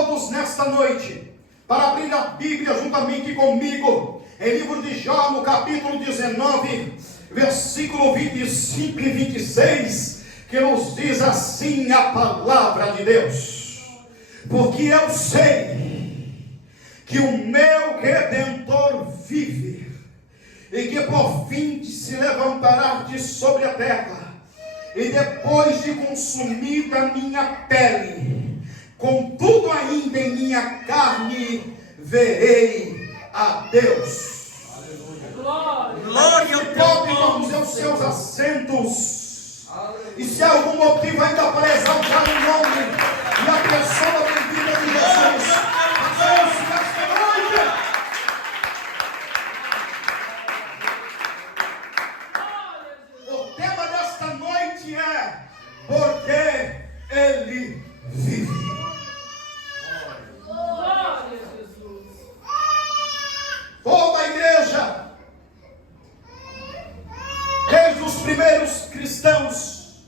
todos nesta noite para abrir a Bíblia juntamente comigo em livro de Jó, no capítulo 19, versículo 25 e 26, que nos diz assim a palavra de Deus: porque eu sei que o meu Redentor vive, e que por fim se levantará de sobre a terra, e depois de consumida a minha pele, contudo ainda em minha carne verei a Deus. Glória a Deus. Vamos aos seus assentos. E se há algum motivo ainda para exaltar o nome e a pessoa bendita de Jesus, faça isso nesta noite. O tema desta noite é: porque Ele vive. Toda a igreja, desde os primeiros cristãos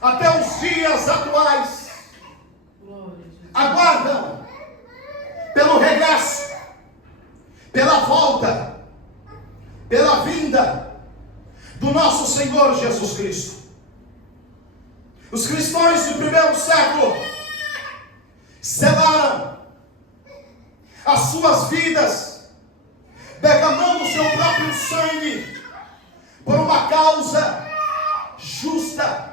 até os dias atuais, aguardam pelo regresso, pela volta, pela vinda do nosso Senhor Jesus Cristo. Os cristãos do primeiro século selaram as suas vidas, derramando o seu próprio sangue, por uma causa justa,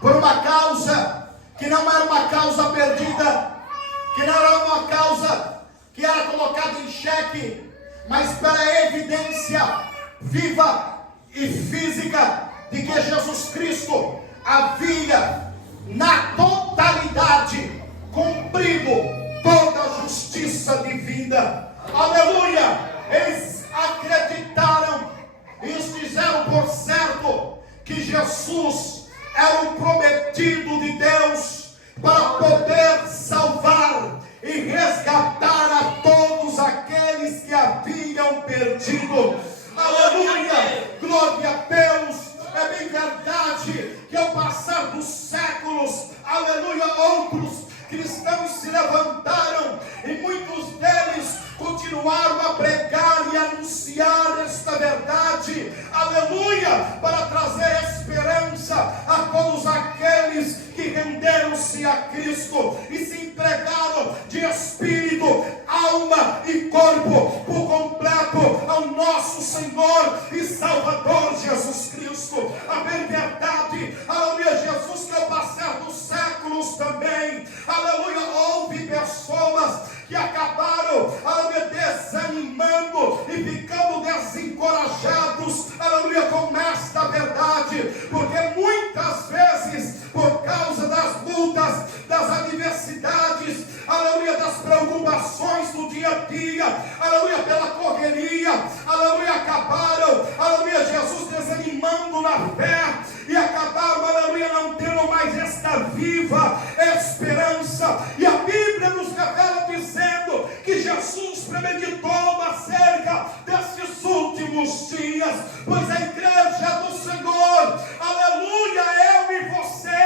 por uma causa que não era uma causa perdida, que não era uma causa que era colocada em xeque, mas para a evidência viva e física de que Jesus Cristo havia, na totalidade, cumprido toda a justiça divina. Aleluia! Eles acreditaram e fizeram por certo que Jesus era o prometido de Deus para poder salvar e resgatar a todos aqueles que haviam perdido. Aleluia! Glória a Deus! É bem verdade que ao passar dos séculos, aleluia, outros cristãos se levantaram e muitos deles continuaram a pregar e anunciar esta verdade, aleluia, para trazer esperança a todos aqueles que renderam-se a Cristo e se entregaram de espírito, alma e corpo por completo ao nosso Senhor e Salvador Jesus Cristo. A bem verdade, aleluia, Jesus, que ao passar dos séculos também, aleluia, houve pessoas que acabaram, aleluia, desanimando e ficando desencorajados, aleluia, com esta verdade, porque muitas vezes, por causa das lutas, das adversidades, aleluia, das preocupações do dia a dia, aleluia, pela correria, aleluia, acabaram, aleluia, Jesus, desanimando na fé e acabaram, aleluia, não tendo mais esta viva esperança. E a Bíblia nos revela dizendo que Jesus premeditou acerca desses últimos dias, pois a igreja do Senhor, aleluia, eu e você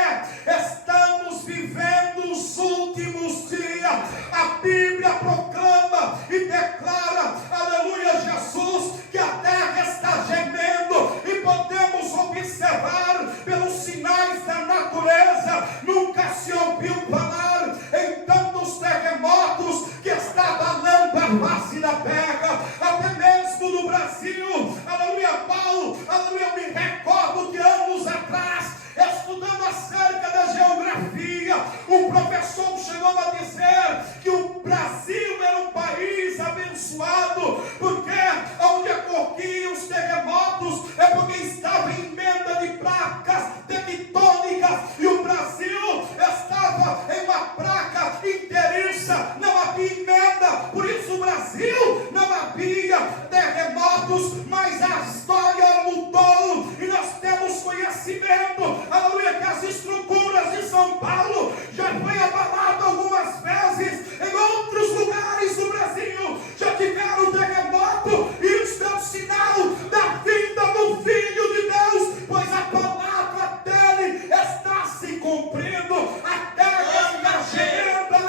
estamos vivendo os últimos dias. A Bíblia proclama e declara, aleluia, Jesus, que a terra está gemendo e podemos observar pelos sinais da natureza. Nunca se ouviu falar em tantos terremotos que está abalando a face da terra, até mesmo no Brasil. Aleluia, Paulo, aleluia, eu me recordo de anos atrás, estudando acerca da geografia, um professor chegou a dizer que o Brasil era um país abençoado, porque onde ocorriam os terremotos é porque estava em emenda de placas tectônicas, e o Brasil estava em uma placa inteiriça, não havia emenda, por isso o Brasil não havia terremotos, mas a história mudou, e nós temos conhecimento, aleluia, que as estruturas de São Paulo já foi abalado algumas vezes, em outros lugares do Brasil já tiveram terremoto, e isso é um sinal da vinda do Filho de Deus, pois a palavra dele está se cumprindo, a terra está gemendo,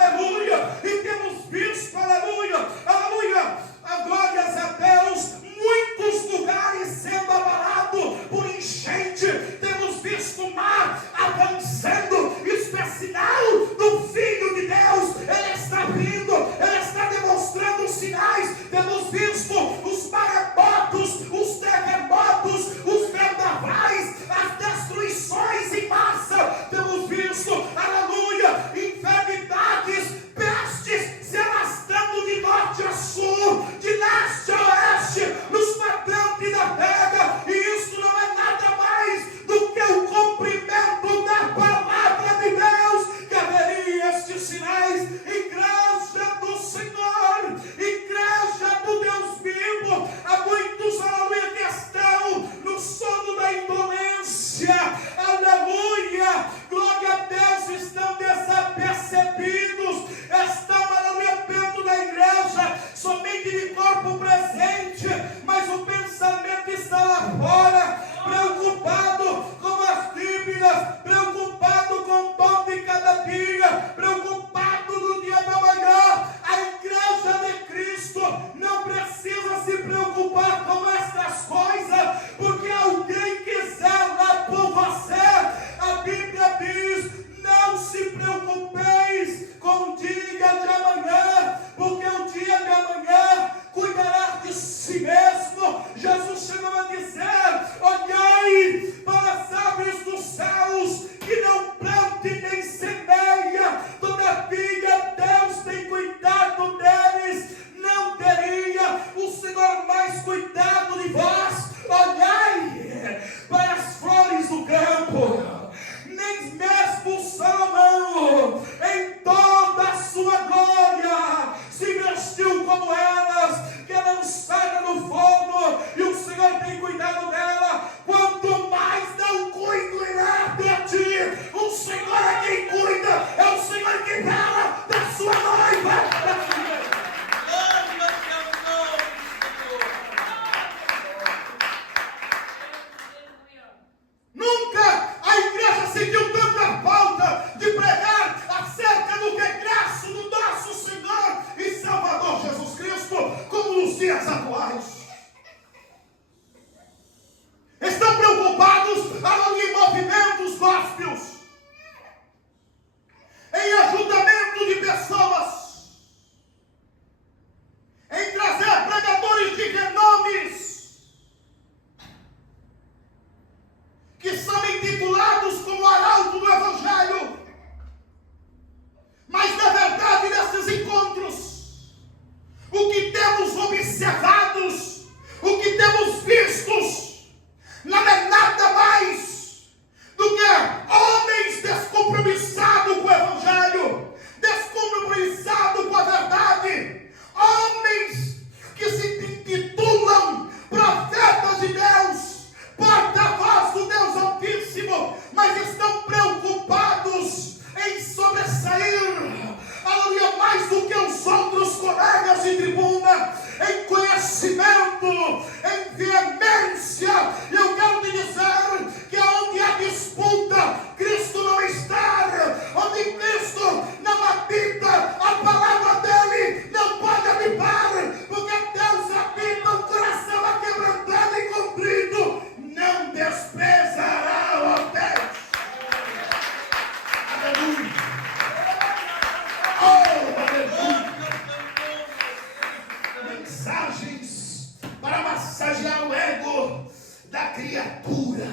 da criatura,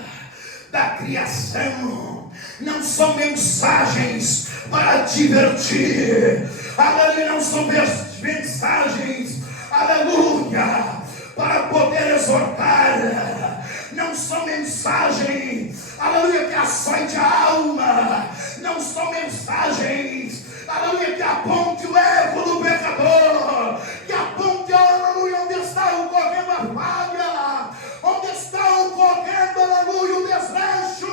da criação. Não são mensagens para divertir, aleluia, não são mensagens, aleluia, para poder exortar, não são mensagens, aleluia, que açoite a alma, não são mensagens, aleluia, que aponte o erro do pecador, que aponte, aleluia, onde está o correndo a falha, onde está o correndo, aleluia, o desleixo,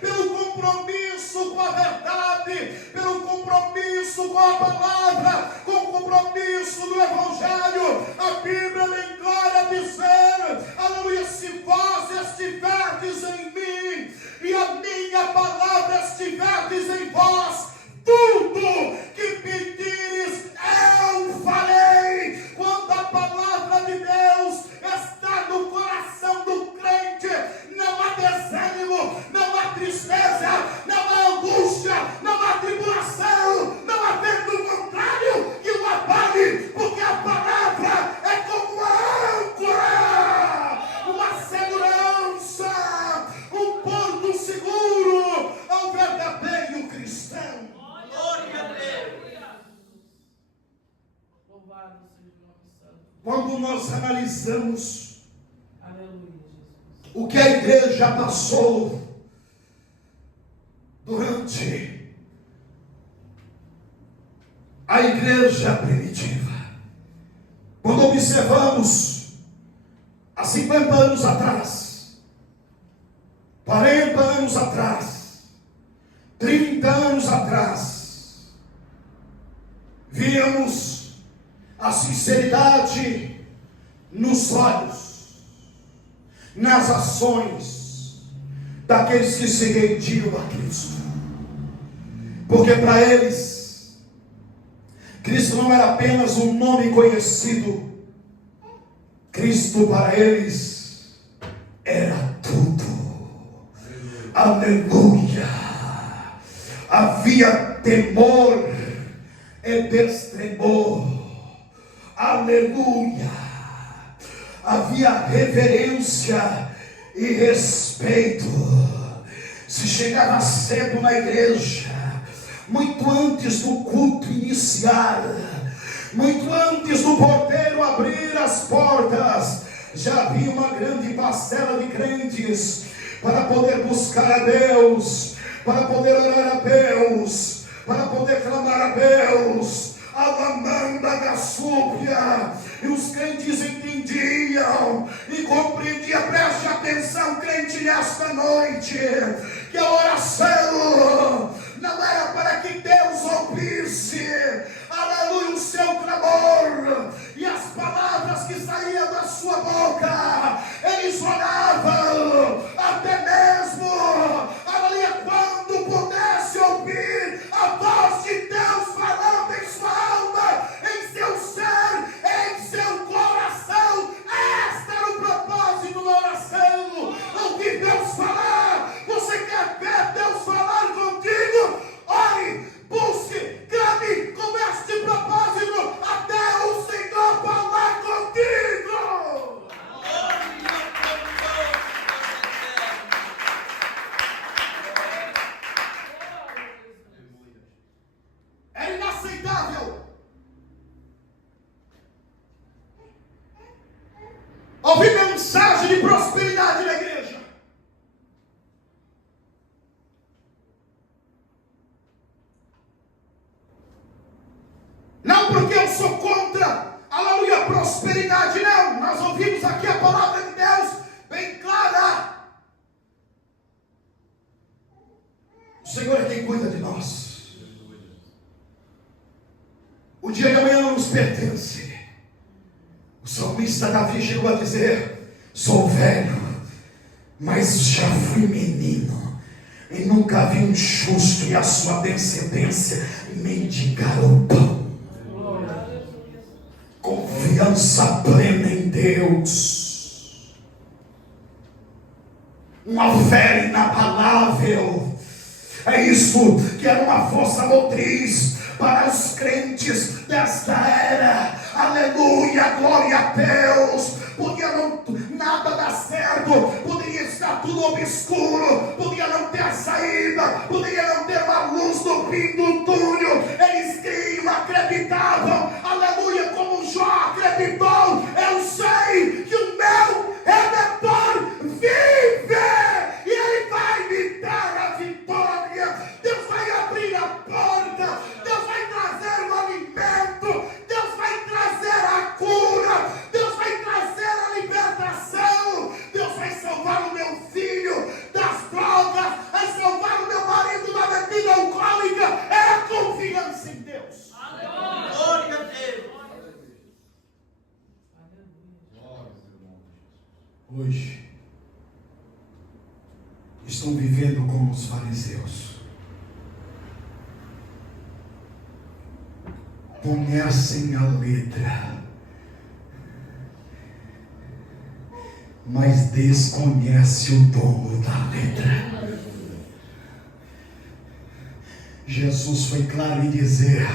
pelo compromisso com a verdade, pelo compromisso com a palavra, com o compromisso do Evangelho. A Bíblia vem clara dizer, aleluia, se vós estiverdes em mim e a minha palavra estiverdes em vós, tudo que pedires eu farei. Quando a palavra de Deus está no coração do crente, não há desânimo, não há tristeza, não há angústia, não há tribulação, não há vento contrário que o abale, porque a palavra é como uma âncora, uma segurança, um porto seguro ao verdadeiro cristão. Glória a Deus. Louvado seja o nome santo. Quando nós analisamos Aleluia, Jesus. o que a igreja passou durante a igreja primitiva, quando observamos há 50 anos atrás, 40 anos atrás, 30 anos atrás, víamos a sinceridade nos olhos, nas ações daqueles que se rendiam a Cristo, porque para eles Cristo não era apenas um nome conhecido, Cristo para eles era tudo. Aleluia. Havia temor e destremor. Aleluia. Havia reverência e respeito. Se chegava cedo na igreja, muito antes do culto iniciar, muito antes do porteiro abrir as portas, já havia uma grande parcela de crentes para poder buscar a Deus, para poder orar a Deus, para poder clamar a Deus, a lamanda da súplia. E os crentes entendiam e compreendiam. Preste atenção, crente, nesta noite, que a oração não era para que Deus ouvisse, aleluia, o seu clamor e as palavras que saíam da sua boca. Eles oravam até mesmo, aleluia, quando pudesse ouvir a voz de Deus falando em sua alma, em seu ser, em seu coração. Este era o propósito da oração. Ouvir Deus falar. Você quer ver Deus falar contigo? Ore, busque, clame com este propósito até o Senhor falar contigo. É inaceitável ouvir mensagem de prosperidade na igreja. Não porque eu sou contra, aleluia, a prosperidade, não. Nós ouvimos aqui a palavra de Deus bem clara. O Senhor é quem cuida de nós. O dia de amanhã não nos pertence. O salmista Davi chegou a dizer: sou velho, mas já fui menino, e nunca vi um justo e a sua descendência mendigar o pão. Confiança plena em Deus, uma fé inabalável. É isso que era uma força motriz para os crentes desta era. Aleluia, glória a Deus. Podia não nada dar certo, podia tudo obscuro, podia não ter saída, podia não ter uma luz no fim do túnel. Eles criam, acreditavam, aleluia, como Jó acreditou. Eu sei que o meu Redentor vive e Ele vai me dar a vitória. Deus vai abrir a porta, Deus vai trazer o alimento, Deus vai trazer a cura, Deus vai trazer a libertação, Deus vai salvar o meu filho das drogas, vai salvar o meu marido da bebida alcoólica. É a confiança em Deus. Glória a Deus. Hoje estão vivendo como os fariseus. Conhecem a letra, mas desconhece o dono da letra. Jesus foi claro em dizer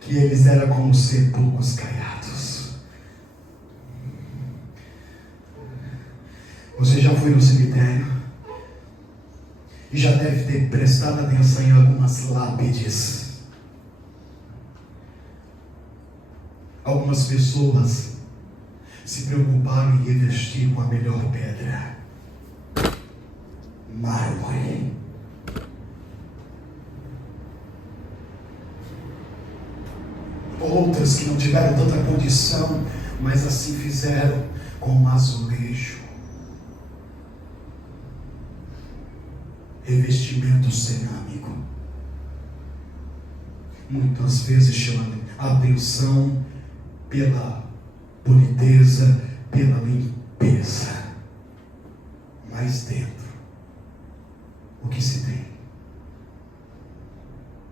que eles eram como sepulcros caiados. Você já foi no cemitério e já deve ter prestado atenção em algumas lápides. Algumas pessoas se preocuparam em revestir com a melhor pedra, mármore. Outras que não tiveram tanta condição, mas assim fizeram com azulejo, revestimento cerâmico. Muitas vezes chamando a atenção pela boniteza, pela limpeza, mas dentro, o que se tem?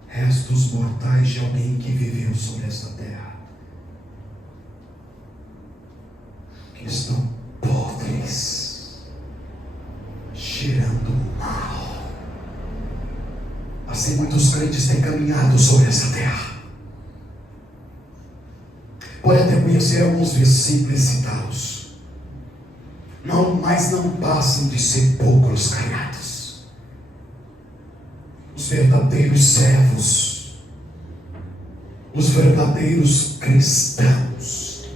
Restos mortais de alguém que viveu sobre esta terra, que estão podres, cheirando mal. Assim muitos crentes têm caminhado sobre essa terra. Pode até conhecer alguns versículos citados, mas não passam de sepulcros caiados. Os verdadeiros servos, os verdadeiros cristãos,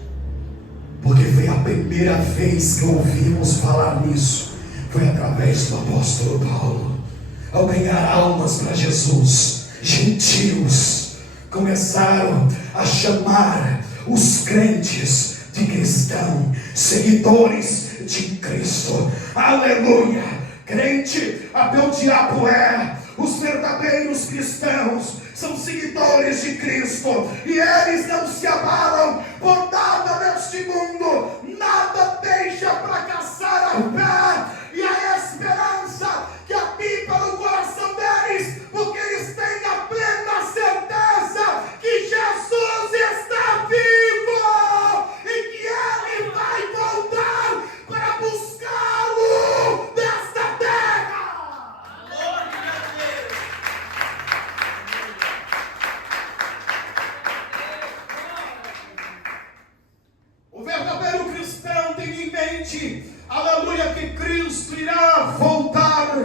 porque foi a primeira vez que ouvimos falar nisso, foi através do apóstolo Paulo. Ao ganhar almas para Jesus, gentios começaram a chamar os crentes de cristão, seguidores de Cristo. Aleluia! Crente, até o diabo é. Os verdadeiros cristãos são seguidores de Cristo, e eles não se abalam por nada neste mundo. Nada deixa fracassar a fé e a esperança que habita no coração deles, porque eles têm a plena certeza que Jesus está vivo e que Ele vai voltar para buscá-lo desta terra. O verdadeiro cristão tem em mente, aleluia, que Cristo irá voltar,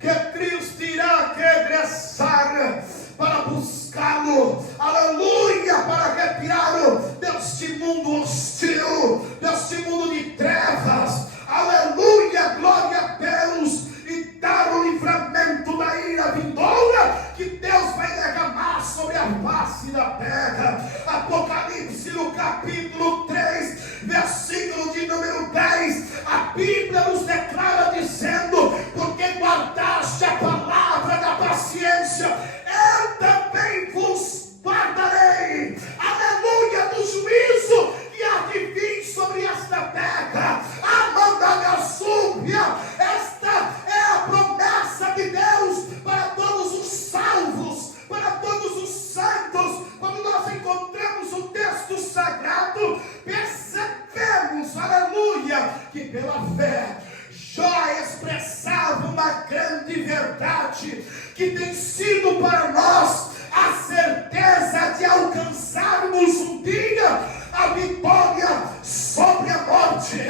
que Cristo irá regressar para buscá-lo, aleluia, para retirá-lo deste mundo hostil, deste mundo de trevas, aleluia, glória a Deus, e dar o livramento da ira vindoura que Deus vai derramar sobre a face da terra. Apocalipse no capítulo 3, versículo de número 10, a Bíblia nos declara dizendo: porque guardaste a palavra da paciência, eu também vos guardarei, aleluia, do juízo que há de vir sobre esta terra. Amanda minha súbia, esta é a promessa de Deus para todos os salvos, para todos os santos. Quando nós encontramos o texto sagrado, percebemos, aleluia, que pela fé Jó expressava uma grande verdade, que tem sido para nós a certeza de alcançarmos um dia a vitória sobre a morte.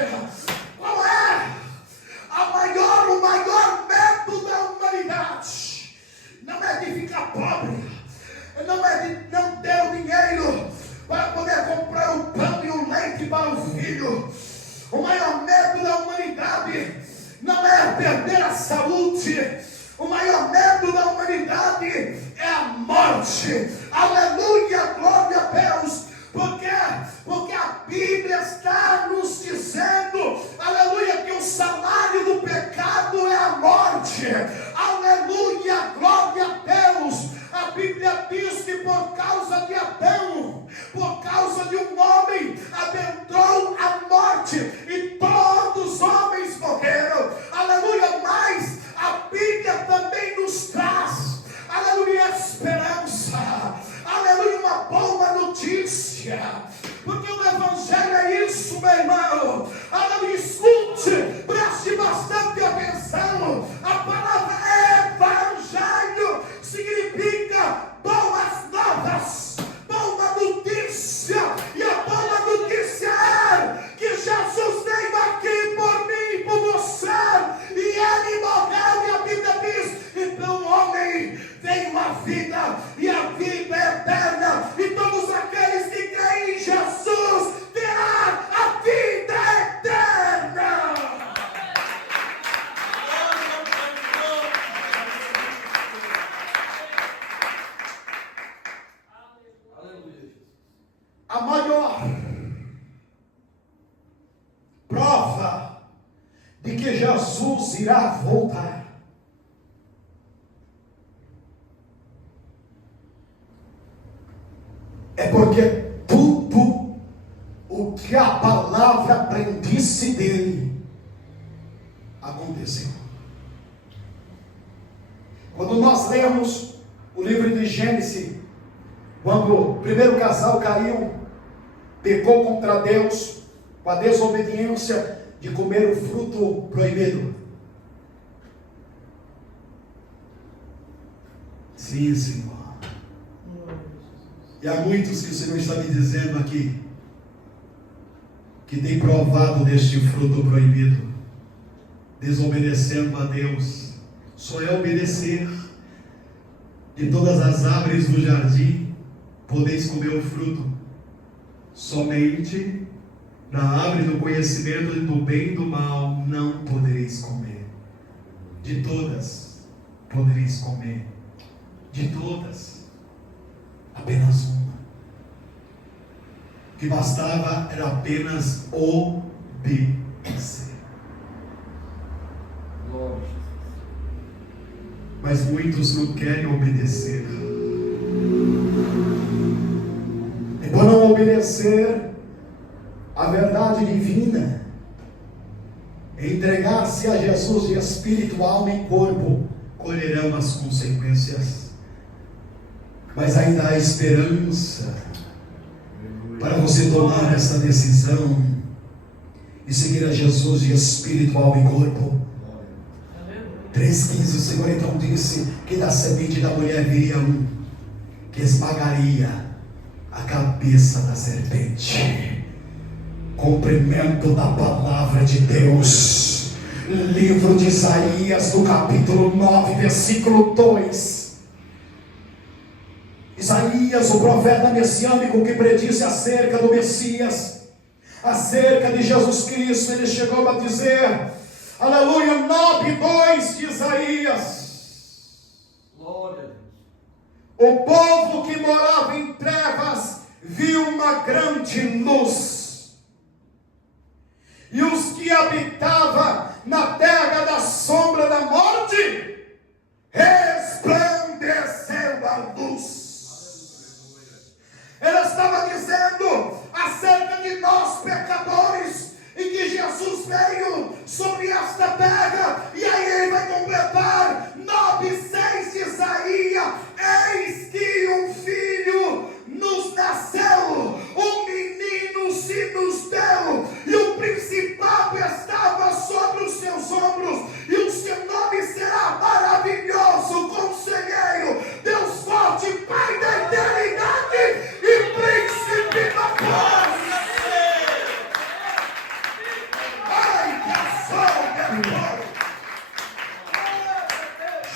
Qual é? A perder a saúde. O maior medo da humanidade é a morte. Aleluia, glória a Deus. Porque a Bíblia está nos dizendo, aleluia, que o salário do pecado é a morte. Aleluia, glória a Deus. A Bíblia diz que por causa de Adão, por causa de um homem, adentrou a morte e todos os homens morreram. Aleluia, mas a Bíblia também nos traz, aleluia, esperança. Aleluia, uma boa notícia. Porque o Evangelho é isso, meu irmão. Aleluia, escute, preste bastante atenção. A palavra Evangelho significa boas novas, boa notícia. E a boa notícia é que Jesus veio aqui por mim e por você. E Ele morreu, e a Bíblia diz, então o homem tem uma vida, e a vida é eterna, e todos aqueles que creem em Jesus terão a vida eterna. A maior prova de que Jesus irá voltar é porque tudo o que a palavra prendisse dele aconteceu. Quando nós lemos o livro de Gênesis, quando o primeiro casal caiu, pecou contra Deus com a desobediência de comer o fruto proibido. Sim, Senhor. E há muitos que o Senhor está me dizendo aqui, que tem provado deste fruto proibido, desobedecendo a Deus. Só é obedecer. De todas as árvores do jardim podeis comer o fruto, somente da árvore do conhecimento do bem e do mal não podereis comer. De todas podereis comer. De todas, apenas uma. O que bastava era apenas obedecer. Mas muitos não querem obedecer. E por não obedecer a verdade divina, entregar-se a Jesus de espírito, alma e corpo, colherão as consequências. Mas ainda há esperança para você tomar essa decisão e seguir a Jesus de espírito, alma e corpo. 3,15, o Senhor então disse que da semente da mulher viria um que esmagaria a cabeça da serpente. Cumprimento da palavra de Deus. Livro de Isaías, no capítulo 9, versículo 2. Isaías, o profeta messiânico que predisse acerca do Messias, acerca de Jesus Cristo, ele chegou a dizer, aleluia, 9:2 de Isaías: Glória a Deus. o povo que morava em trevas viu uma grande luz, e os que habitavam na terra da sombra da morte, resplandeceu a luz. Ele estava dizendo acerca de nós pecadores, e que Jesus veio sobre esta terra, e aí ele vai completar 9:6 de Isaías: eis que um filho nos nasceu, um menino se nos deu, e o principado estava sobre os seus ombros, e o seu nome será maravilhoso, conselheiro, Deus forte, Pai da eternidade e príncipe da paz.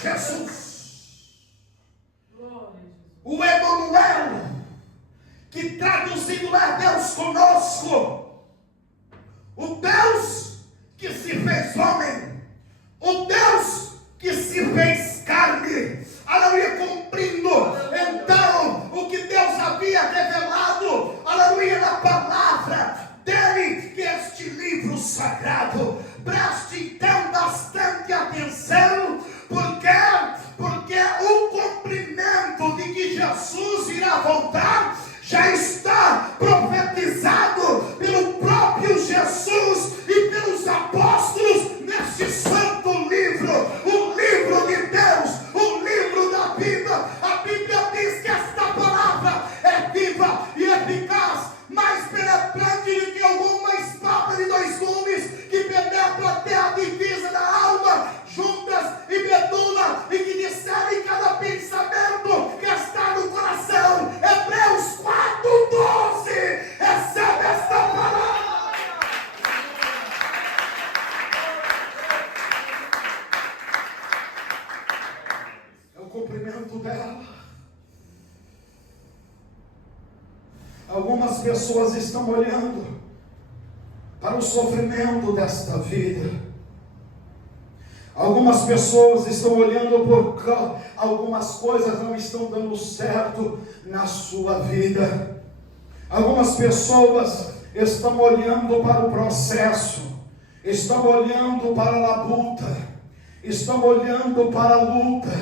Jesus, o Emanuel, que traduzido é Deus conosco, o Deus que se fez homem, o Algumas pessoas estão olhando para o sofrimento desta vida. Algumas pessoas estão olhando porque algumas coisas não estão dando certo na sua vida. Algumas pessoas estão olhando para o processo, estão olhando para a labuta, estão olhando para a luta,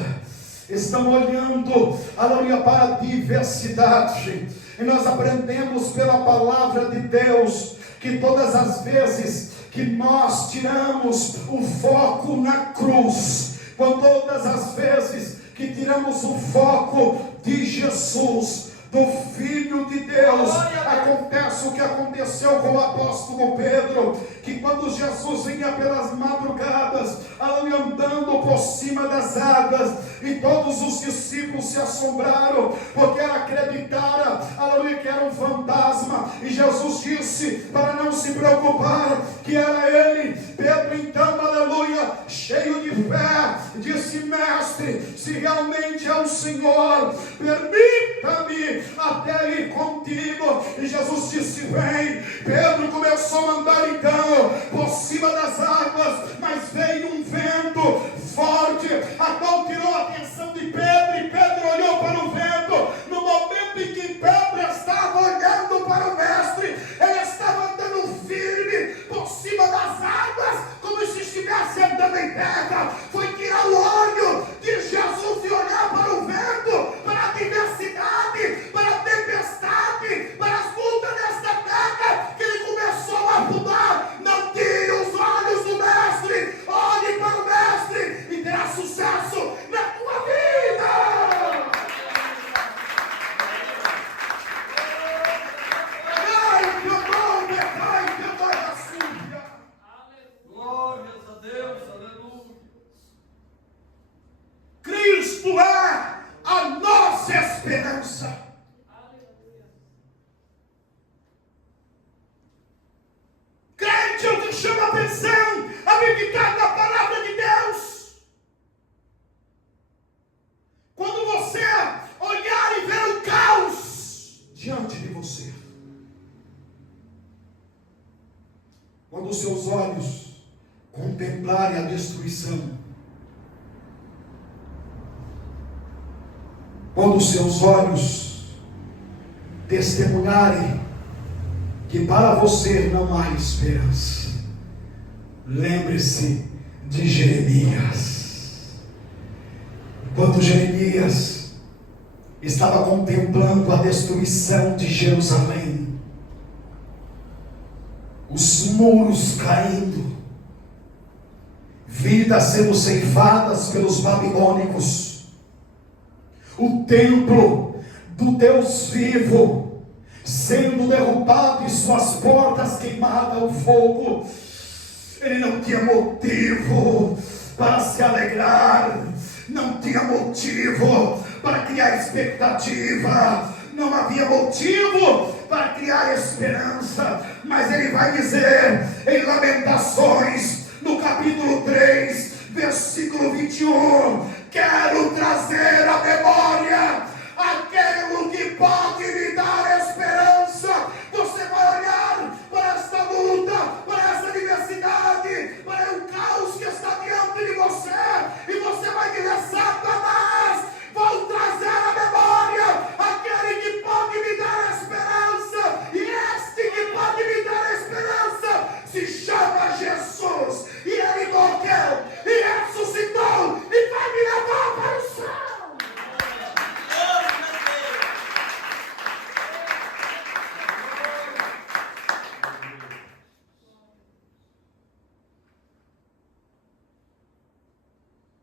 estão olhando, aleluia, para a diversidade. E nós aprendemos pela palavra de Deus que todas as vezes que nós tiramos o foco na cruz, com todas as vezes que tiramos o foco de Jesus, do Filho de Deus, acontece o que aconteceu com o apóstolo Pedro, que quando Jesus vinha pelas madrugadas, andando por cima das águas, e todos os discípulos se assombraram, porque acreditaram, que era um fantasma, e Jesus disse para não se preocupar, que era ele. Pedro então, aleluia, cheio de fé, disse: mestre, se realmente é o Senhor, permita-me até ir contigo. E Jesus disse: vem. Pedro começou a andar então por cima das águas, mas veio um vento forte, a qual tirou a atenção de Pedro, e Pedro olhou para o vento. No momento em que Pedro estava olhando para o mestre, ele estava andando firme por cima das águas, como se estivesse andando em terra. Foi tirar o olho de Jesus e olhar para o vento, para a diversidade, para a tempestade, para as lutas desta terra, que ele começou a afundar. Não tire os olhos do mestre, olhe para o mestre e terá sucesso na tua vida. Ai, que nome, ai, que coisa suja. Glórias a Deus, aleluia. Cristo é a nossa esperança. Crente, eu te chamo a atenção a meditar na palavra de Deus. Quando você olhar e ver o caos diante de você, quando os seus olhos contemplarem a destruição, quando os seus olhos testemunharem que para você não há esperança, lembre-se de Jeremias. Quando Jeremias estava contemplando a destruição de Jerusalém, os muros caindo, vidas sendo ceifadas pelos babilônicos, o templo do Deus vivo sendo derrubado e suas portas queimadas ao fogo, ele não tinha motivo para se alegrar, não tinha motivo para criar expectativa, não havia motivo para criar esperança. Mas ele vai dizer em Lamentações, no capítulo 3, versículo 21, quero trazer à memória aquilo que pode me dar esperança. Você vai olhar para esta luta, para essa diversidade, para o caos que está diante de você, e você vai dizer: Satanás, vou trazer à memória aquele que pode me dar esperança, e este que pode me dar esperança se chama Jesus, e ele morreu e ressuscitou e vai me levar para o céu.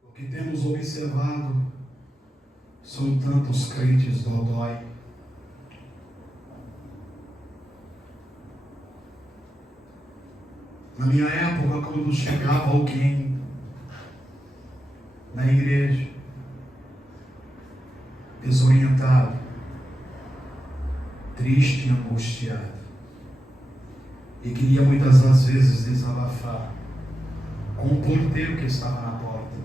O que temos observado são tantos crentes dodói. Na minha época, quando chegava alguém na igreja desorientado, triste e angustiado, e queria muitas das vezes desabafar com o porteiro que estava na porta,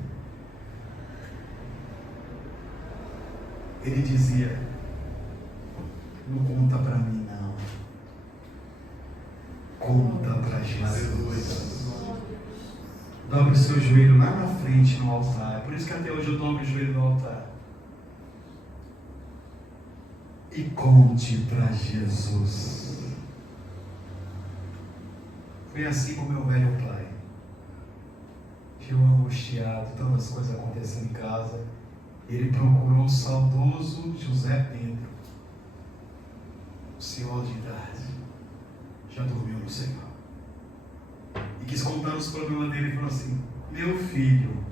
ele dizia: não conta para mim não, conta para Jesus. Dobre o seu joelho lá na frente no altar. Por isso que até hoje eu dobro o joelho no altar. E conte para Jesus. Foi assim com meu velho pai. Eu angustiado, tantas coisas acontecendo em casa. Ele procurou o saudoso José Pedro, o senhor de idade, já dormiu no Senhor, e quis contar os problemas dele e falou assim: meu filho,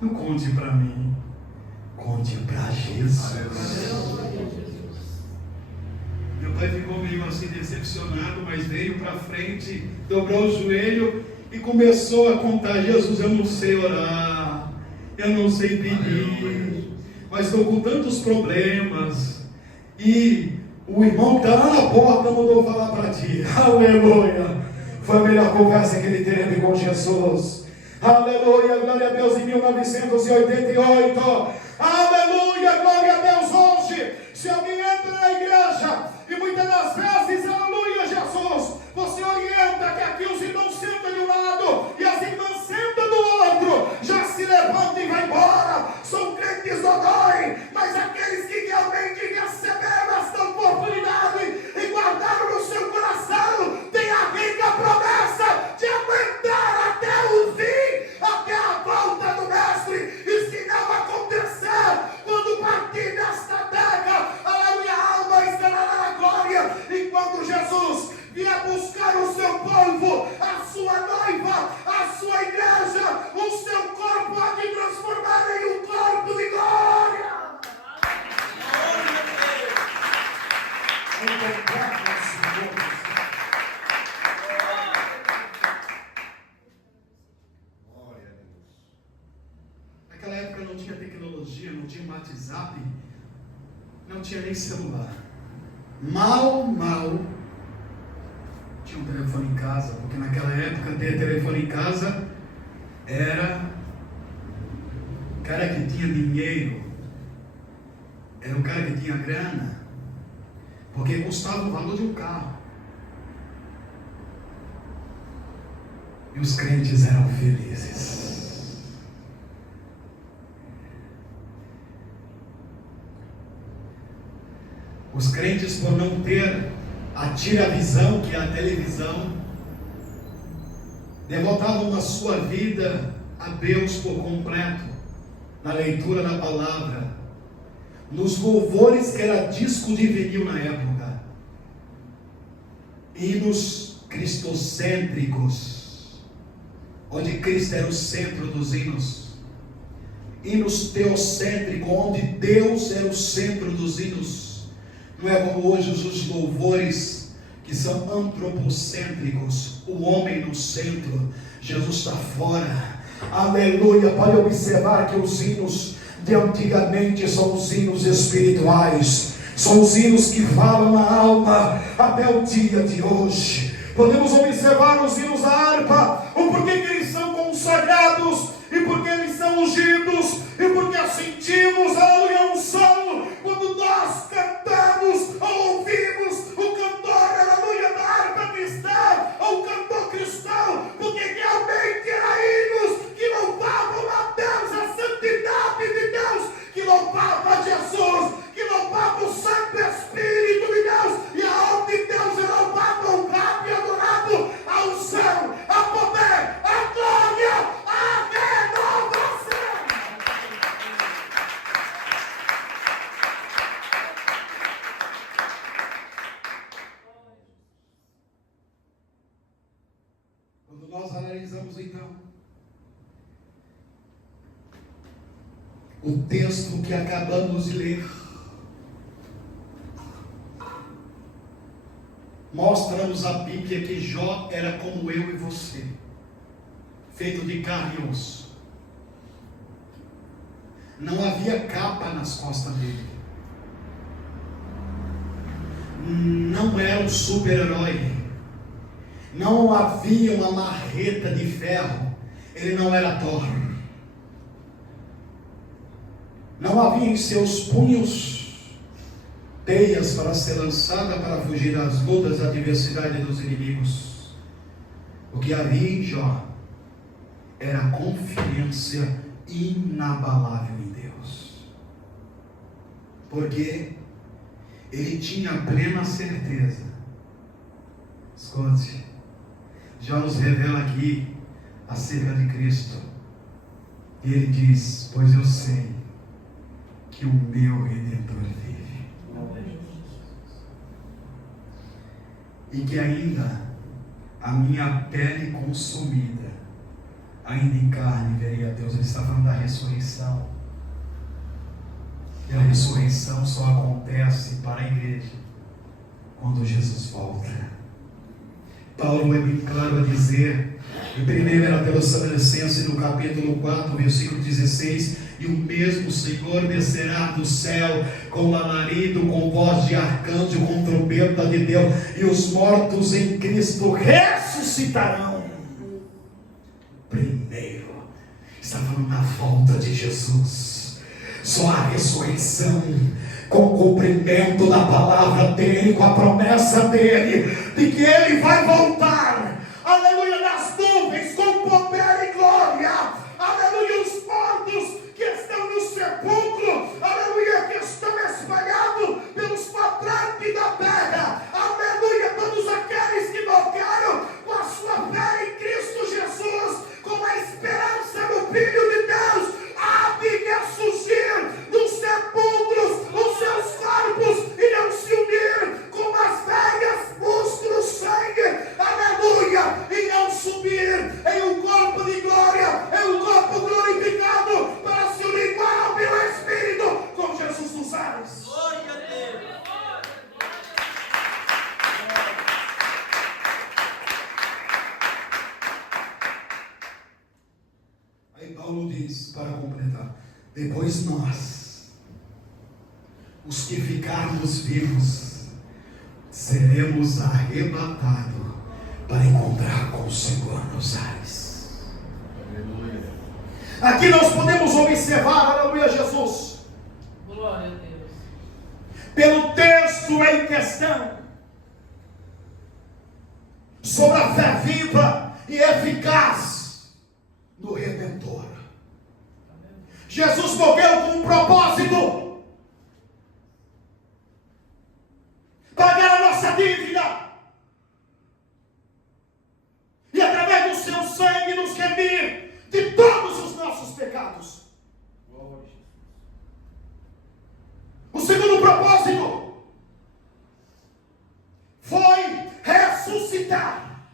não conte para mim, conte para Jesus. Meu pai ficou meio assim decepcionado, mas veio para frente, dobrou o joelho e começou a contar: Jesus, eu não sei orar, eu não sei pedir, mas estou com tantos problemas. E o irmão que está lá na porta mandou falar para ti. Aleluia! Foi a melhor conversa que ele teve com Jesus. Aleluia! Glória a Deus. Em 1988. Aleluia! Glória a Deus. Hoje, se alguém entra na igreja e muitas das vezes, aleluia, Jesus, você orienta que aqui os irmãos sentam de um lado e as irmãs sentam do outro, já se levantam e vai embora. São crentes dodói, mas aqueles que realmente receberam esta oportunidade e guardaram no seu coração, têm a rica promessa de aguentar até o fim, até a volta do Mestre. E se não acontecer, quando partir desta terra, aleluia, a alma estará na glória. E quando Jesus vier buscar o seu povo, a sua noiva, a sua igreja, o seu corpo há de transformar em um corpo de glória. Glória a Deus. Naquela época não tinha tecnologia, não tinha WhatsApp, não tinha nem celular. Mal tinha um telefone em casa, porque naquela época ter telefone em casa era o cara que tinha dinheiro, era o cara que tinha grana, porque custava o valor de um carro. E os crentes eram felizes. Os crentes, por não ter a tira-visão, que é a televisão, devotavam a sua vida a Deus por completo, na leitura da palavra, nos louvores que era disco de vinil na época, hinos cristocêntricos, onde Cristo era o centro dos hinos, hinos teocêntricos, onde Deus era o centro dos hinos. Não é como hoje os louvores que são antropocêntricos, o homem no centro, Jesus está fora. Aleluia. Pode observar que os hinos de antigamente são os hinos espirituais, são os hinos que falam na alma até o dia de hoje. Podemos observar os hinos da harpa, o porquê que eles são consagrados, e porque eles são ungidos, e porque sentimos, aleluia, unção quando nós cantamos ou ouvimos o cantor, aleluia, da harpa cristã, ou o cantor cristão, porque realmente era hinos que louvavam a Deus, a santidade de Deus, que louvava Jesus, que louvava o Santo Espírito de Deus, e aonde Deus é louvado, honrado e adorado, a unção, a poder, a glória, a renovação. Quando nós analisamos então o texto que acabamos de ler, mostra-nos a Bíblia que Jó era como eu e você, feito de carne e osso. Não havia capa nas costas dele, não era um super-herói, não havia uma marreta de ferro, ele não era Thor. Não havia em seus punhos teias para ser lançada para fugir das lutas, da adversidade dos inimigos. O que havia em Jó era confiança inabalável em Deus. Porque ele tinha plena certeza. Escute, Jó nos revela aqui acerca de Cristo. E ele diz: pois eu sei que o meu Redentor vive. E que ainda a minha pele consumida, ainda em carne, veria a Deus. Ele está falando da ressurreição. E a ressurreição só acontece para a igreja quando Jesus volta. Paulo é bem claro a dizer, em 1 Tessalonicenses, no capítulo 4, versículo 16: e o mesmo Senhor descerá do céu com alarido, com voz de arcanjo, com trombeta de Deus, e os mortos em Cristo ressuscitarão primeiro. Está falando na volta de Jesus. Só a ressurreição, com o cumprimento da palavra dele, com a promessa dele, de que ele vai voltar, aleluia, nas nuvens, com poder e glória, aleluia, os mortos que estão no sepulcro, aleluia, que estão espalhados pelos quadrantes da terra, aleluia, todos aqueles que morreram com a sua fé em Cristo Jesus, com a esperança no Filho de Deus, há de ressurgir dos sepulcros os seus corpos, irão se unir com as velhas músculos, sangue, aleluia, irão subir em um corpo de glória, em um corpo glorificado, para se unir com a alma e o Espírito, com Jesus nos ares. Glória a Deus. Aí Paulo diz, para completar: depois nós, os que ficarmos vivos, seremos arrebatados para encontrar com o Senhor nos ares. Aleluia. Aqui nós podemos observar, aleluia, Jesus, Glória a Deus. pelo texto em questão, sobre a fé viva e eficaz no Redentor. Jesus morreu com um propósito: pagar a nossa dívida e através do seu sangue nos remir de todos os nossos pecados. Glória a Deus. O segundo propósito foi ressuscitar,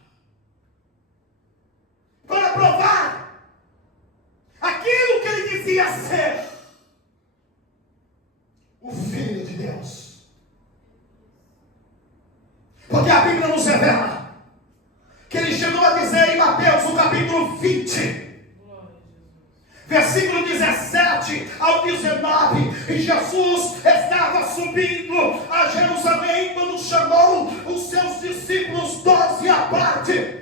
para provar aquilo que ele dizia ser: o Filho de Deus. Porque a Bíblia nos revela que ele chegou a dizer em Mateus, no capítulo 20, versículo 17 ao 19, e Jesus estava subindo a Jerusalém quando chamou os seus discípulos 12 à parte.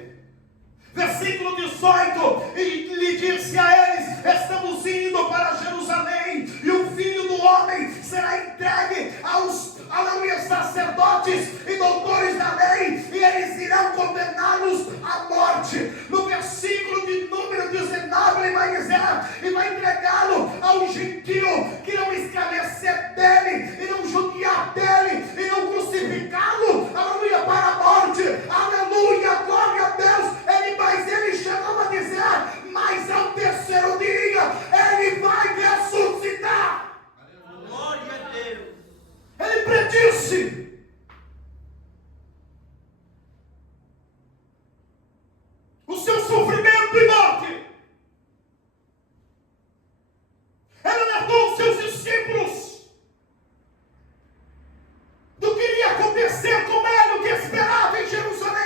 Versículo 18, e lhe disse a eles: estamos indo para Jerusalém, e o Filho do Homem será entregue aos, aleluia, sacerdotes e doutores da lei, e eles irão condená-los à morte. No versículo de número 19 ele vai dizer: e vai entregá-lo ao gentio, que irão escarnecer dele, irão judiar dele, irão crucificá-lo, aleluia, para a morte. Aleluia, glória a Deus. Mas ele chegou a dizer: mas ao terceiro dia ele vai ressuscitar. Glória a Deus. Ele predisse. O seu sofrimento e morte. Ele alertou os seus discípulos do que iria acontecer com ele, o que esperava em Jerusalém.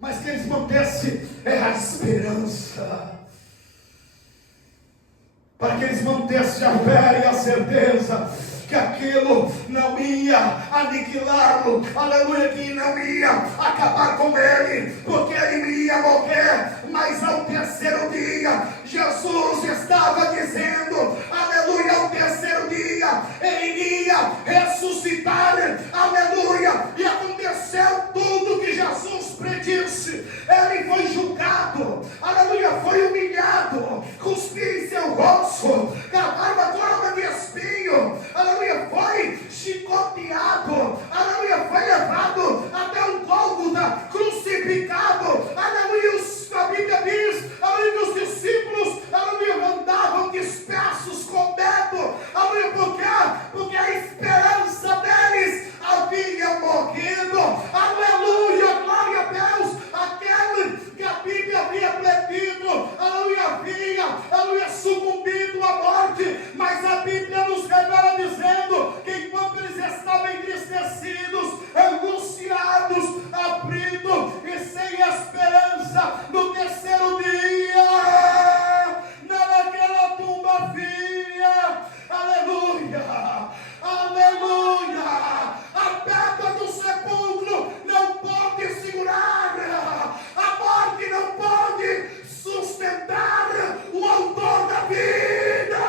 Mas que eles mantessem a esperança, para que eles mantessem a fé e a certeza que aquilo não ia aniquilá-lo, aleluia, que não ia acabar com ele, porque ele ia morrer, mas ao terceiro dia, Jesus estava dizendo, aleluia, ao terceiro dia, ele iria ressuscitar, aleluia, e aconteceu tudo Jesus predisse, ele foi julgado, aleluia, foi humilhado, cuspir em seu rosto, cavaram corda de espinho, aleluia, foi chicoteado, aleluia, foi levado até um Gólgota, crucificado, aleluia. A Bíblia diz, aleluia, que os discípulos, aleluia, andavam dispersos com medo, aleluia, por quê? Porque a esperança deles havia morrido, aleluia, glória a Deus, aquele que a Bíblia havia predito, aleluia, havia, aleluia, sucumbido à morte, mas a Bíblia nos revela dizendo que enquanto eles estavam entristecidos, angustiados, aflitos e sem esperança, no terceiro dia, naquela tumba via, aleluia, aleluia, a pedra do sepulcro não pode segurar, a morte não pode sustentar o autor da vida.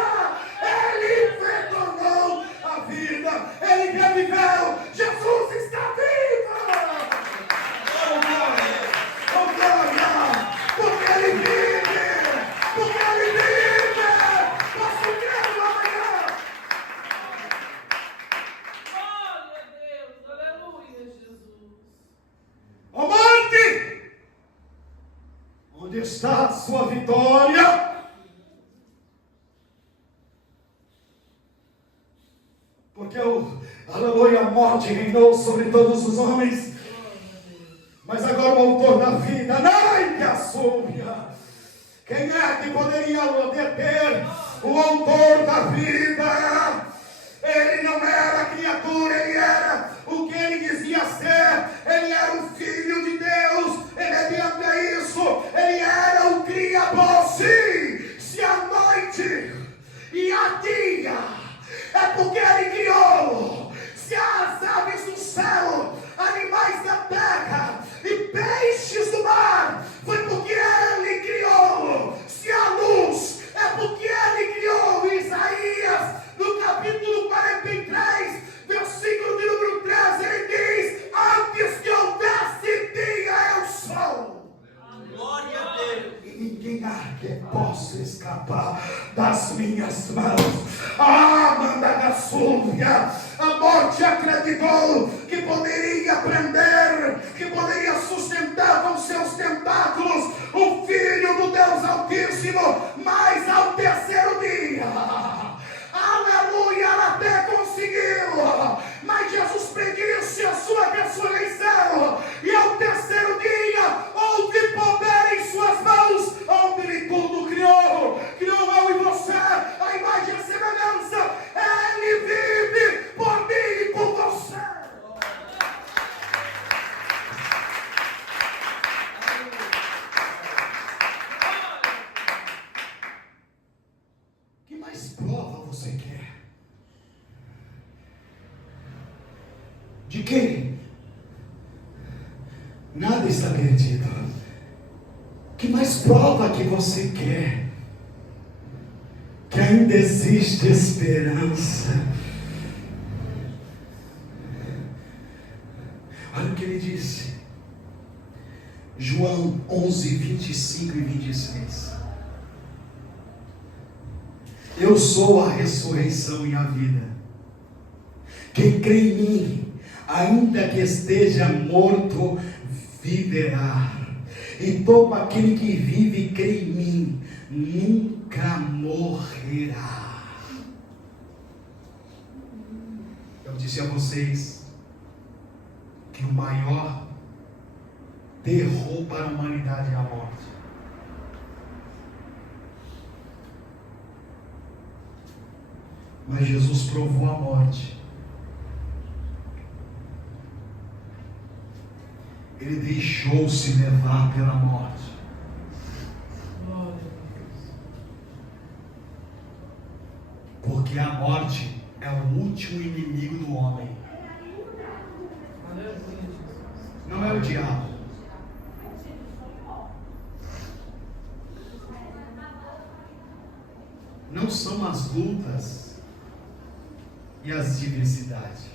Ele retornou à vida, ele reviveu, Jesus está vivo. Oh glória, porque ele vive, posso crer amanhã. Glória a Deus. Aleluia, Jesus. Ó morte, onde está a sua vitória? Porque aleluia, a morte reinou sobre todos os homens. Mas agora o autor da vida, ai que assúbia! Quem é que poderia deter o autor da vida? Ele não era criatura, ele era o que ele dizia ser. Ele era o Filho de Deus. E mediante a isso, ele era o Criador. Sim, se a noite e a dia, é porque ele criou. Se as aves do céu, animais da terra e peixes do mar, foi porque ele criou. Se a luz, é porque ele criou. Isaías, no capítulo 43, versículo de número 13, ele diz: antes que houvesse dia, eu sou. Glória a Deus. E ninguém há que possa escapar das minhas mãos. Ah, Mandagassúvia, a morte acreditou que poderia prender, que poderia sustentar com seus tentáculos o Filho do Deus Altíssimo, mas ao terceiro dia, aleluia, ela até conseguiu, mas Jesus predisse a sua ressurreição, e ao terceiro dia houve poder em suas mãos, onde ele tudo criou eu e você, a imagem e a semelhança. Ele vive por mim e por você. Que mais prova você quer? De quem nada está perdido. Que mais prova que você quer? Que ainda existe esperança. Olha o que ele disse. João 11, 25 e 26. Eu sou a ressurreição e a vida. Quem crê em mim, ainda que esteja morto, viverá. E todo aquele que vive e crê em mim, nunca morrerá. Eu disse a vocês que o maior terror para a humanidade é a morte. Mas Jesus provou a morte. Ele deixou-se levar pela morte. Glória a Deus. Porque a morte é o último inimigo do homem. Aleluia, Jesus. Não é o diabo. Não são as lutas e as diversidades.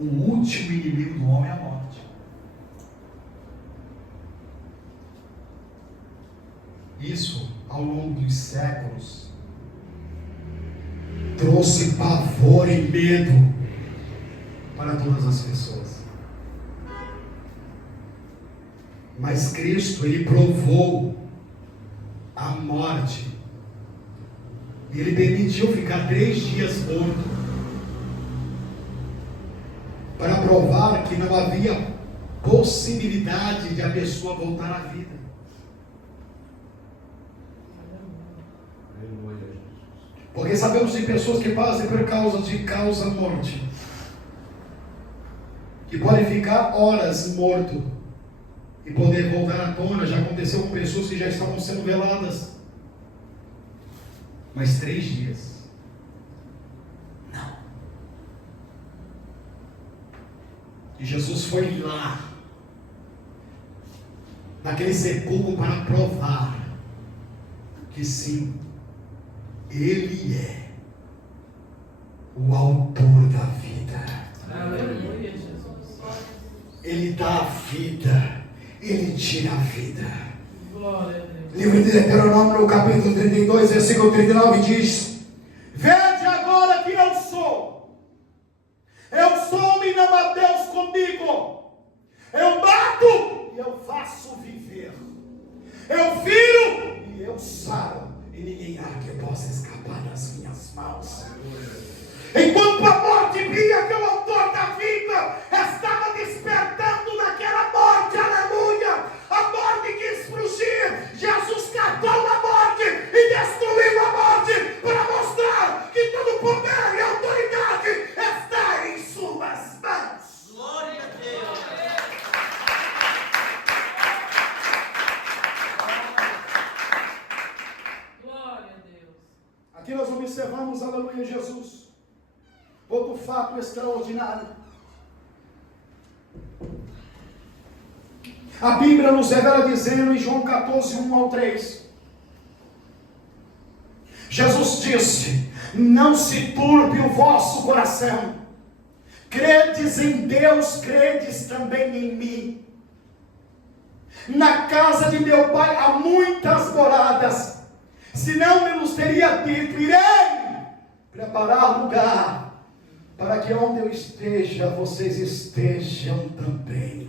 O último inimigo do homem é a morte. Isso, ao longo dos séculos, trouxe pavor e medo para todas as pessoas. Mas Cristo, Ele provou a morte. Ele permitiu ficar 3 dias morto, para provar que não havia possibilidade de a pessoa voltar à vida. Porque sabemos de pessoas que passam por causa de causa-morte, que podem ficar horas morto e poder voltar à tona. Já aconteceu com pessoas que já estavam sendo veladas, mas 3 dias. Não. E Jesus foi lá, naquele sepulcro, para provar que sim, Ele é o autor da vida. Aleluia, Jesus. Ele dá a vida, Ele tira a vida. Glória a Deus. Livro de Deuteronômio, no capítulo 32, versículo 39, diz: Vede agora que eu sou e não há Deus comigo. Eu mato e eu faço viver. Eu firo e eu saro, e ninguém há que possa escapar das minhas mãos. Enquanto a morte via que o autor da vida estava despertando naquela morte, aleluia, a morte quis fugir, Jesus catou a morte e destruiu a morte, para mostrar que todo poder e autoridade está em suas mãos. Glória a Deus. Glória a Deus. Aqui nós observamos, aleluia, Jesus, outro fato extraordinário. A Bíblia nos revela dizendo em João 14, 1 ao 3. Jesus disse: não se turbe o vosso coração. Credes em Deus, credes também em mim. Na casa de meu Pai há muitas moradas. Senão eu nos teria dito: irei preparar lugar, para que onde eu esteja, vocês estejam também.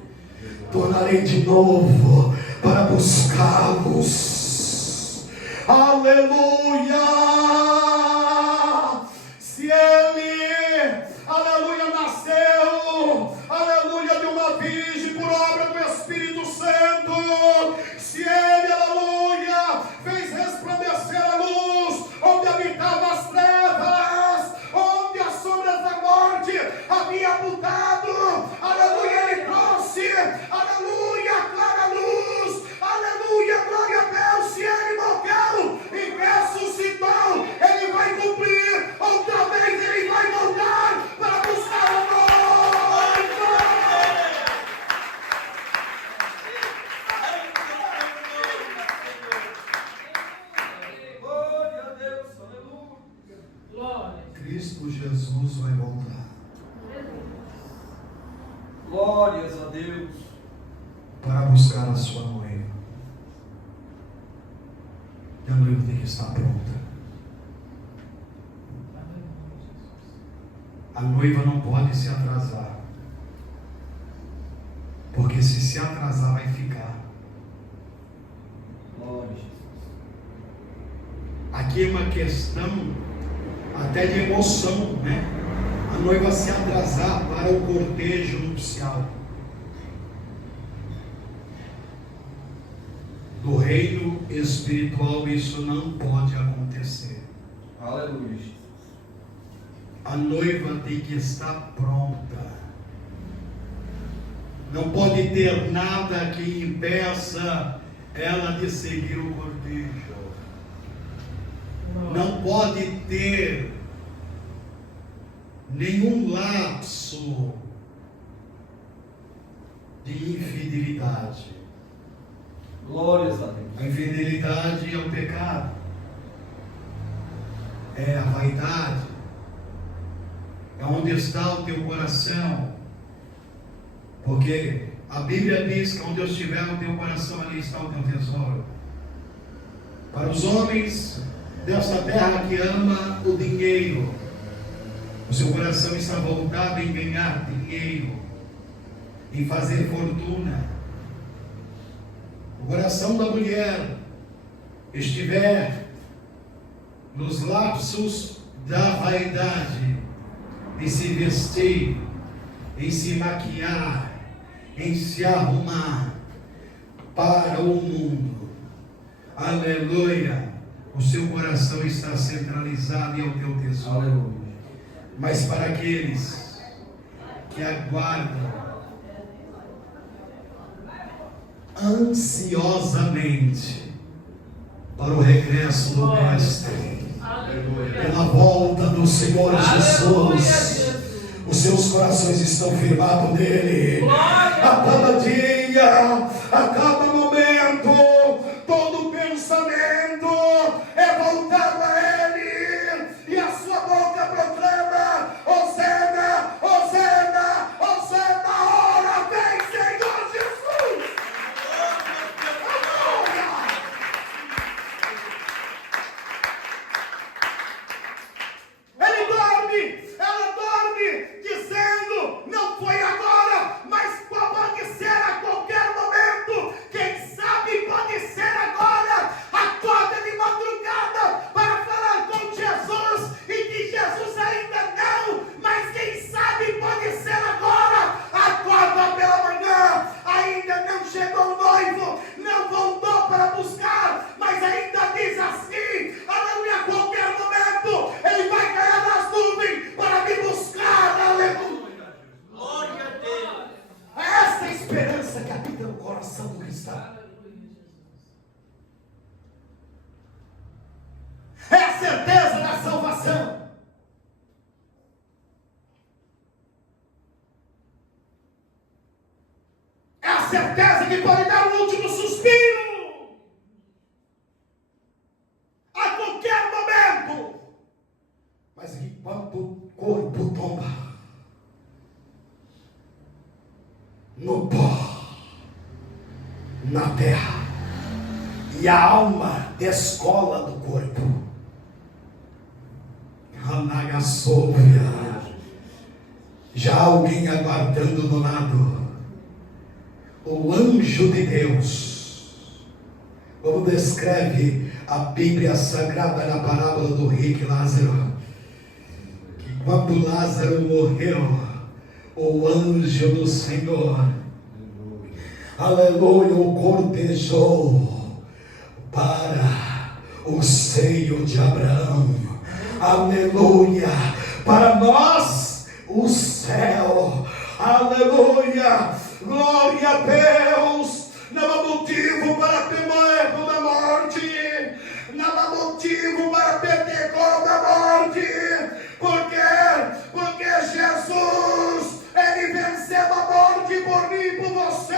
Tornarei de novo para buscá-los. Aleluia! Se ele, aleluia, nasceu, aleluia, de uma virgem por obra do Espírito Santo, se ele, aleluia, fez resplandecer a luz onde habitava as trevas, onde as sombras da morte havia mudado, aleluia, ele trouxe, aleluia, clara luz, aleluia, glória a Deus. Se ele morreu e ressuscitou, ele vai cumprir, outra vez ele vai voltar para buscar a nós. Glória a Deus. Aleluia. Glória. Cristo Jesus vai voltar Glórias a Deus. para buscar a sua noiva. E a noiva tem que estar pronta. A noiva não pode se atrasar, porque se atrasar vai ficar. Glória a Jesus. Aqui é uma questão até de emoção, né? A noiva se atrasar para o cortejo nupcial. No reino espiritual isso não pode acontecer. Aleluia. A noiva tem que estar pronta. Não pode ter nada que impeça ela de seguir o cortejo. Não pode ter nenhum lapso de infidelidade. Glórias a Deus. A infidelidade é o pecado, é a vaidade, é onde está o teu coração, Porque a Bíblia diz que onde estiver o teu coração, ali está o teu tesouro. Para os homens desta terra que ama o dinheiro, o seu coração está voltado em ganhar dinheiro, em fazer fortuna. O coração da mulher estiver nos lapsos da vaidade, em se vestir, em se maquiar, em se arrumar para o mundo. Aleluia! O seu coração está centralizado em o teu tesouro. Aleluia. Mas para aqueles que aguardam ansiosamente para o regresso do Mestre, pela volta do Senhor Jesus, os seus corações estão firmados nele. A cada dia, a cada momento, todo pensamento é voltado a ele, e a sua boca proclama: Hosana, Hosana, Hosana, ora vem, Senhor Jesus. Aleluia! Ele dorme, ela dorme, dizendo: não foi agora, mas pode ser a qualquer momento. Quem sabe pode ser agora. Acorda de madrugada para falar com Jesus, e de Jesus ainda não, mas quem sabe pode ser agora. Acorda pela manhã, ainda não chegou o noivo, não voltou para buscar, mas ainda diz assim: aleluia, a qualquer momento ele vai cair nas nuvens para me buscar. Aleluia, glória a Deus. É essa a esperança que habita no coração do cristão. É a certeza da salvação. É a certeza que pode dar o último suspiro a qualquer momento. Mas enquanto o corpo tomba no pó, na terra, e a alma descola do corpo, já há alguém aguardando do lado, o anjo de Deus, como descreve a Bíblia Sagrada na parábola do rico Lázaro, que quando Lázaro morreu, o anjo do Senhor, aleluia, o cortejou para o seio de Abraão, aleluia, para nós o céu, aleluia, glória a Deus. Não há motivo para temer da morte, não há motivo para ter terror da morte, porque Jesus, ele venceu a morte por mim e por você.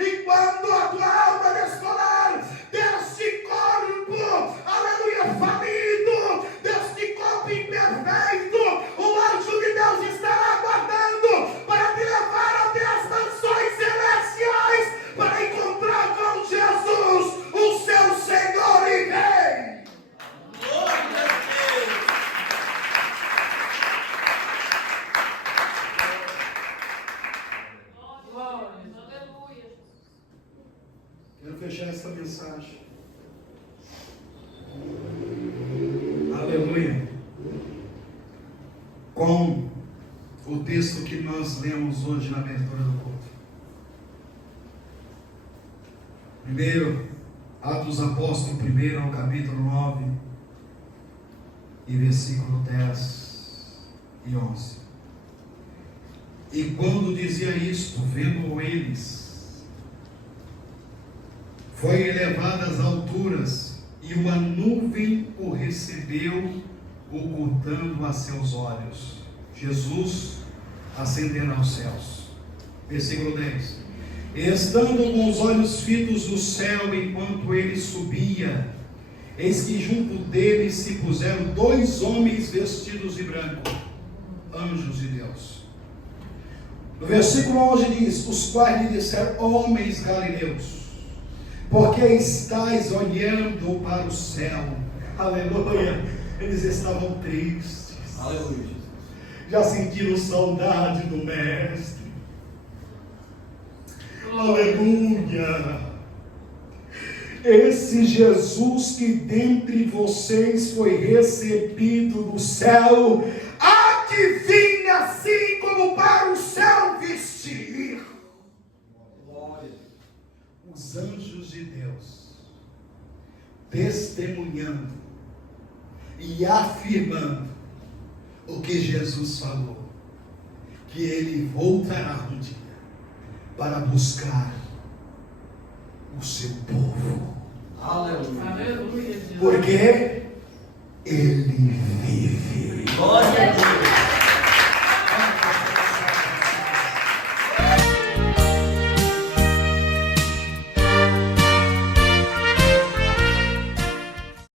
E quando a tua alma descolar deste corpo, aleluia, falido, deste corpo imperfeito, o anjo de Deus estará aguardando para te levar até as mansões celestiais, para encontrar com Jesus, o seu Senhor e Rei. Glória a Deus. Quero fechar essa mensagem. Aleluia. Com o texto que nós lemos hoje na abertura do culto. Primeiro, Atos dos Apóstolos, primeiro ao capítulo 9 e versículo 10 e 11. E quando dizia isto, vendo eles, foi elevado às alturas, e uma nuvem o recebeu, ocultando a seus olhos. Jesus ascendendo aos céus. Versículo 10. Estando com os olhos fitos no céu enquanto ele subia, eis que junto dele se puseram dois homens vestidos de branco, anjos de Deus. No versículo 11 diz: os quais lhe disseram: homens galileus, porque estáis olhando para o céu? Aleluia. Eles estavam tristes. Aleluia. Já sentiram saudade do Mestre. Aleluia. Esse Jesus que dentre vocês foi recebido do céu, há que vir assim como para o céu vestir. Glória. Os anjos de Deus testemunhando e afirmando o que Jesus falou, que ele voltará um dia para buscar o seu povo. Aleluia. Aleluia. Porque ele vive.